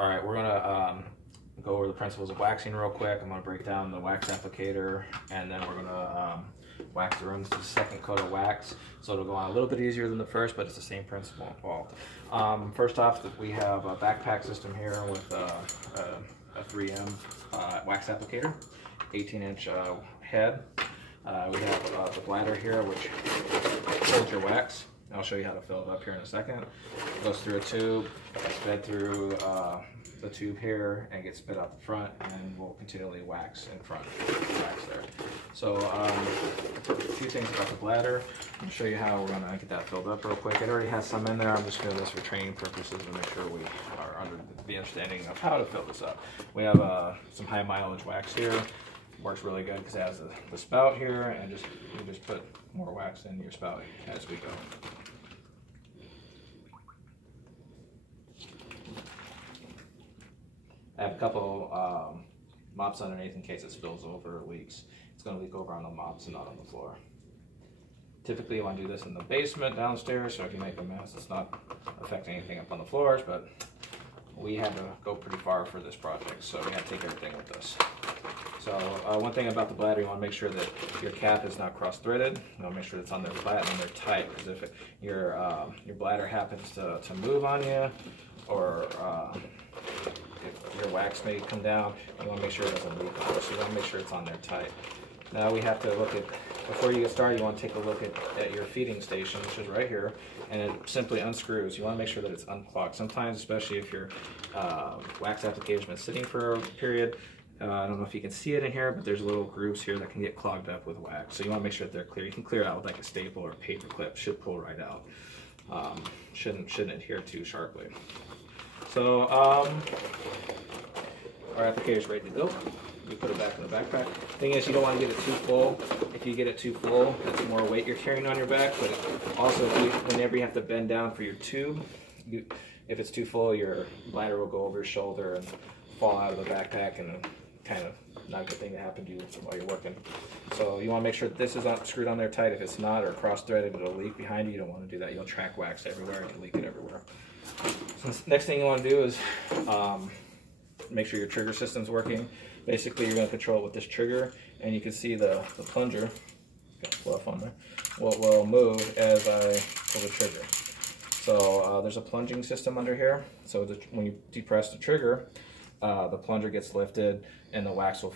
All right, we're gonna go over the principles of waxing real quick. I'm gonna break down the wax applicator, and then we're gonna wax the room. This is the second coat of wax, so it'll go on a little bit easier than the first, but it's the same principle involved. First off, we have a backpack system here with a 3M wax applicator, 18-inch head. We have the bladder here, which holds your wax. I'll show you how to fill it up here in a second. It goes through a tube, fed through the tube here, and gets spit out the front, and we'll continually wax in front, wax there. So a few things about the bladder. I'll show you how we're going to get that filled up real quick. It already has some in there. I'm just doing this for training purposes to make sure we are under the understanding of how to fill this up. We have some high mileage wax here. Works really good because it has the spout here, and you just put more wax in your spout as we go. I have a couple mops underneath in case it spills over or leaks. It's going to leak over on the mops and not on the floor. Typically you want to do this in the basement downstairs, so if you make a mess it's not affecting anything up on the floors, but we had to go pretty far for this project, so we had to take everything with us. So one thing about the bladder, you want to make sure that your cap is not cross-threaded. You want to make sure it's on there flat and they're tight, because if your bladder happens to move on you, or if your wax may come down, you want to make sure it doesn't leak on it. So you want to make sure it's on there tight. Now we have to look at, before you get started, you want to take a look at your feeding station, which is right here, and it simply unscrews. You want to make sure that it's unclogged. Sometimes, especially if your wax applicator has been sitting for a period, I don't know if you can see it in here, but there's little grooves here that can get clogged up with wax. So you want to make sure that they're clear. You can clear it out with like a staple or a paper clip. Should pull right out. Shouldn't adhere too sharply. So our applicator is ready to go. You put it back in the backpack. Thing is, you don't want to get it too full. If you get it too full, that's more weight you're carrying on your back. But also, whenever you have to bend down for your tube, if it's too full, your bladder will go over your shoulder and fall out of the backpack, and kind of not a good thing to happen to you while you're working. So you want to make sure that this is screwed on there tight. If it's not, or cross-threaded, it'll leak behind you. You don't want to do that. You'll track wax everywhere and leak it everywhere. So the next thing you want to do is make sure your trigger system's working. Basically, you're going to control it with this trigger, and you can see the plunger, got fluff on there, will move as I pull the trigger. So there's a plunging system under here. So when you depress the trigger, the plunger gets lifted, and the wax will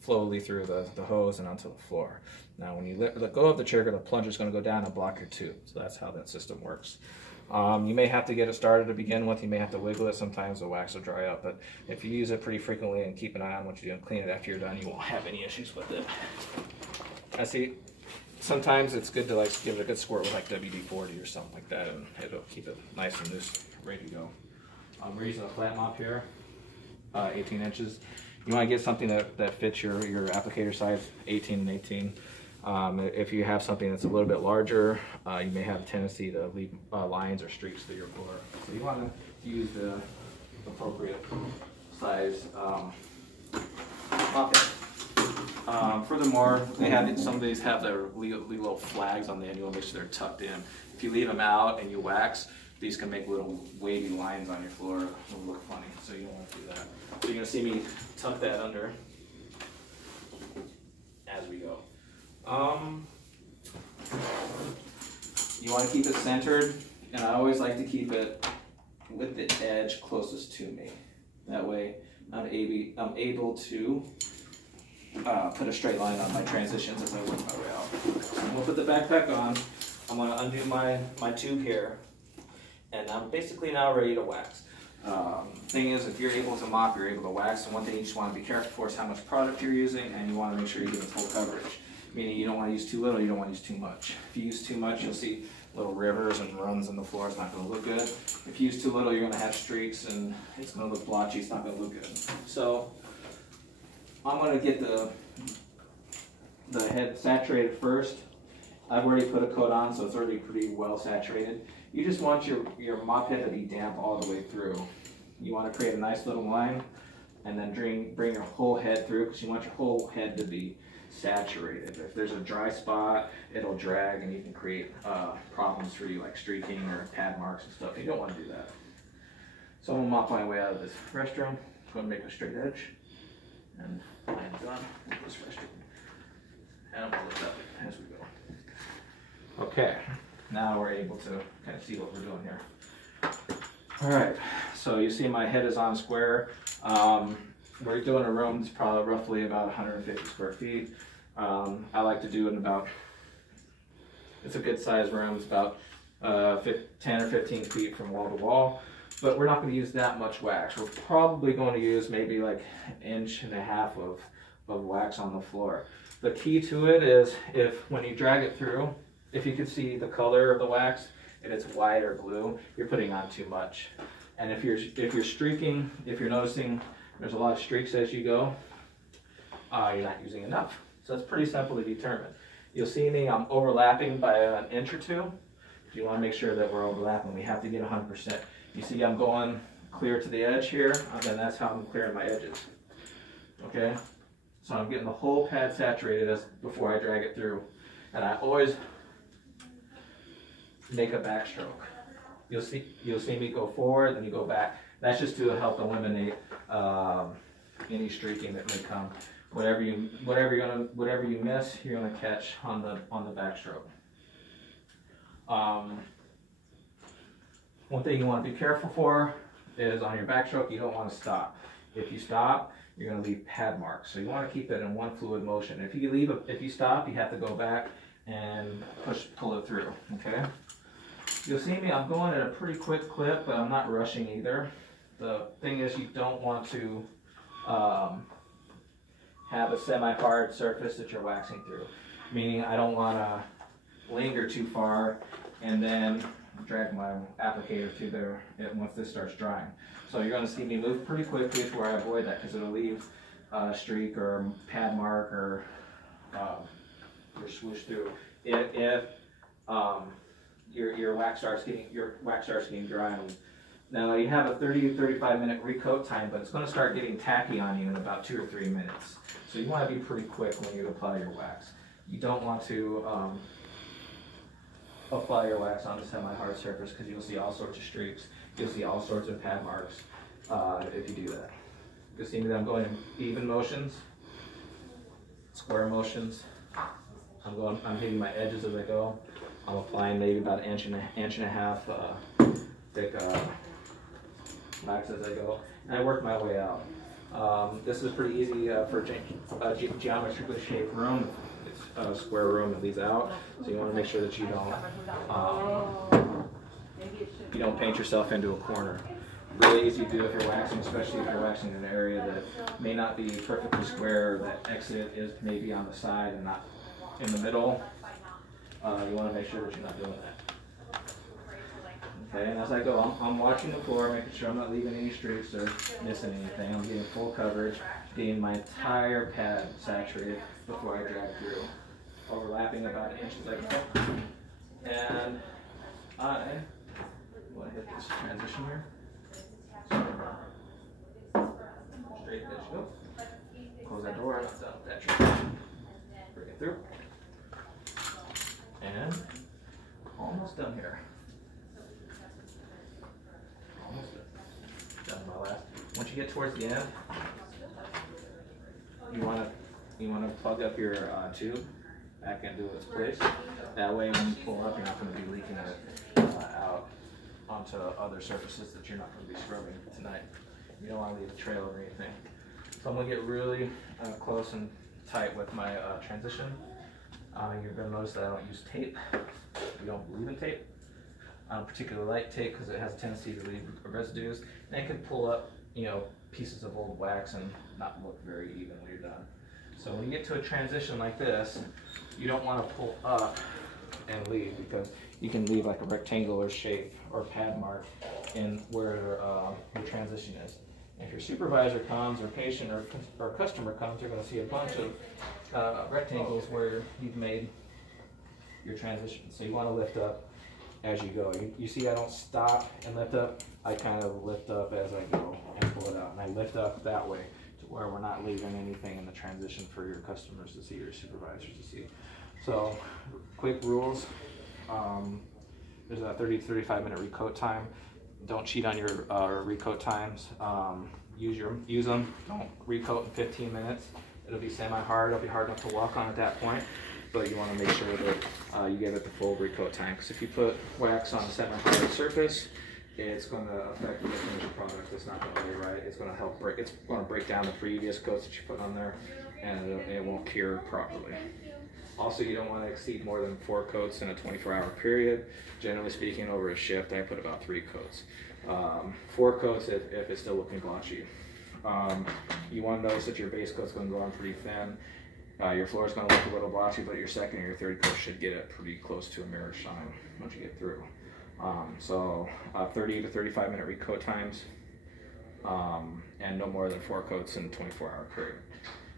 flowly through the hose and onto the floor. Now when you let go of the trigger, the plunger is going to go down and block your tube. So that's how that system works. You may have to get it started to begin with. You may have to wiggle it. Sometimes the wax will dry up, but if you use it pretty frequently and keep an eye on what you do and clean it after you're done, you won't have any issues with it. I see sometimes it's good to like give it a good squirt with like WD-40 or something like that, and it'll keep it nice and loose, ready to go. We're using a flat mop here, 18 inches. You want to get something that fits your applicator size, 18 and 18. If you have something that's a little bit larger, you may have a tendency to leave lines or streaks through your floor. So you want to use the appropriate size mop. Furthermore, some of these have their little flags on the end. You want to make sure they're tucked in. If you leave them out and you wax, these can make little wavy lines on your floor. It'll look funny, so you don't want to do that. So you're going to see me tuck that under as we go. You want to keep it centered, and I always like to keep it with the edge closest to me. That way I'm able to put a straight line on my transitions as I work my way out. So I'm going to put the backpack on. I'm going to undo my tube here, and I'm basically now ready to wax. Thing is, if you're able to mop, you're able to wax, and one thing you just want to be careful for is how much product you're using, and you want to make sure you get full coverage. Meaning you don't want to use too little, you don't want to use too much. If you use too much, you'll see little rivers and runs in the floor. It's not going to look good. If you use too little, you're going to have streaks, and it's going to look blotchy. It's not going to look good. So I'm going to get the head saturated first. I've already put a coat on, so it's already pretty well saturated. You just want your mop head to be damp all the way through. You want to create a nice little line, and then bring your whole head through, because you want your whole head to be saturated. If there's a dry spot, it'll drag, and you can create problems for you, like streaking or pad marks and stuff. You don't want to do that. So I'm gonna mop my way out of this restroom. I'm gonna make a straight edge, and I am done with this restroom. And I'm gonna lift up as we go. Okay, now we're able to kind of see what we're doing here. All right, so you see my head is on square. We're doing a room that's probably roughly about 150 square feet. I like to do it in about, it's a good size room. It's about 10 or 15 feet from wall to wall. But we're not going to use that much wax. We're probably going to use maybe like 1.5 inches of wax on the floor. The key to it is when you drag it through, if you can see the color of the wax and it's white or blue, you're putting on too much. And if you're streaking, if you're noticing there's a lot of streaks as you go, you're not using enough. So it's pretty simple to determine. You'll see me, I'm overlapping by 1 inch or 2. You want to make sure that we're overlapping. We have to get 100%. You see I'm going clear to the edge here, and then that's how I'm clearing my edges. Okay? So I'm getting the whole pad saturated before I drag it through. And I always make a backstroke. You'll see me go forward, then you go back. That's just to help eliminate any streaking that may come. Whatever you miss, you're gonna catch on the backstroke. One thing you want to be careful for is on your backstroke, you don't want to stop. If you stop, you're going to leave pad marks. So you want to keep it in one fluid motion. If you stop, you have to go back and pull it through. Okay. You'll see me. I'm going at a pretty quick clip, but I'm not rushing either. The thing is, you don't want to have a semi-hard surface that you're waxing through. Meaning, I don't want to linger too far and then drag my applicator through there once this starts drying. So you're going to see me move pretty quickly to where I avoid that, because it'll leave a streak or pad mark or swoosh through. If your wax starts getting dry. Now you have a 30 to 35 minute recoat time, but it's going to start getting tacky on you in about 2 or 3 minutes. So you want to be pretty quick when you apply your wax. You don't want to apply your wax on a semi-hard surface, because you'll see all sorts of streaks. You'll see all sorts of pad marks if you do that. You'll see that I'm going in even motions, square motions. I'm hitting my edges as I go. I'm applying maybe about an inch and a half thick wax as I go, and I work my way out. This is pretty easy for a geometrically shaped room. It's a square room that leads out, so you want to make sure that you don't paint yourself into a corner. Really easy to do if you're waxing, especially if you're waxing in an area that may not be perfectly square, that exit is maybe on the side and not in the middle. You want to make sure that you're not doing that. Okay, and as I go, I'm watching the floor, making sure I'm not leaving any streaks or missing anything. I'm getting full coverage, getting my entire pad saturated before I drag through. Overlapping about 1 inch as I go. And I want to hit this transition here. Straight edge, go. Close that door, I'm done with that transition. Bring it through. And almost done here. Almost done. Done my last. Once you get towards the end, you want to plug up your tube back into its place. That way, when you pull up, you're not going to be leaking it out onto other surfaces that you're not going to be scrubbing tonight. You don't want to leave a trail or anything. So I'm going to get really close and tight with my transition. You're going to notice that I don't use tape. We don't believe in tape. I don't particularly like tape because it has a tendency to leave residues, and it can pull up, pieces of old wax and not look very even when you're done. So when you get to a transition like this, you don't want to pull up and leave, because you can leave like a rectangular shape or pad mark in where your transition is. If your supervisor comes, or patient or customer comes, you're going to see a bunch of rectangles where you've made your transition. So you want to lift up as you go. You see I don't stop and lift up. I kind of lift up as I go and pull it out. And I lift up that way to where we're not leaving anything in the transition for your customers to see, or your supervisors to see. So quick rules. There's a 30 to 35 minute recoat time. Don't cheat on your recoat times. Use them. Don't recoat in 15 minutes. It'll be semi-hard. It'll be hard enough to walk on at that point, but you want to make sure that you give it the full recoat time. Because if you put wax on a semi-hard surface, it's going to affect the finished product. It's not going to lay right. It's going to help break. It's going to break down the previous coats that you put on there, and it won't cure properly. Also, you don't want to exceed more than 4 coats in a 24-hour period. Generally speaking, over a shift, I put about 3 coats. 4 coats if it's still looking blotchy. You want to notice that your base coat's going to go on pretty thin. Your floor is going to look a little blotchy, but your second or your third coat should get it pretty close to a mirror shine once you get through. 30 to 35 minute recoat times, and no more than 4 coats in a 24-hour period.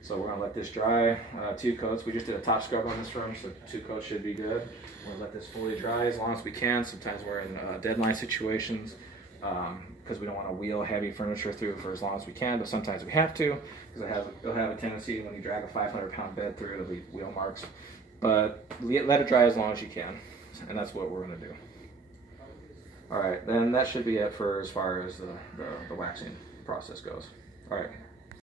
So we're going to let this dry. 2 coats. We just did a top scrub on this room, so 2 coats should be good. We're going to let this fully dry as long as we can. Sometimes we're in deadline situations because we don't want to wheel heavy furniture through for as long as we can, but sometimes we have to because it'll have a tendency when you drag a 500-pound bed through, it'll leave wheel marks. But let it dry as long as you can, and that's what we're going to do. All right, then that should be it for as far as the waxing process goes. All right.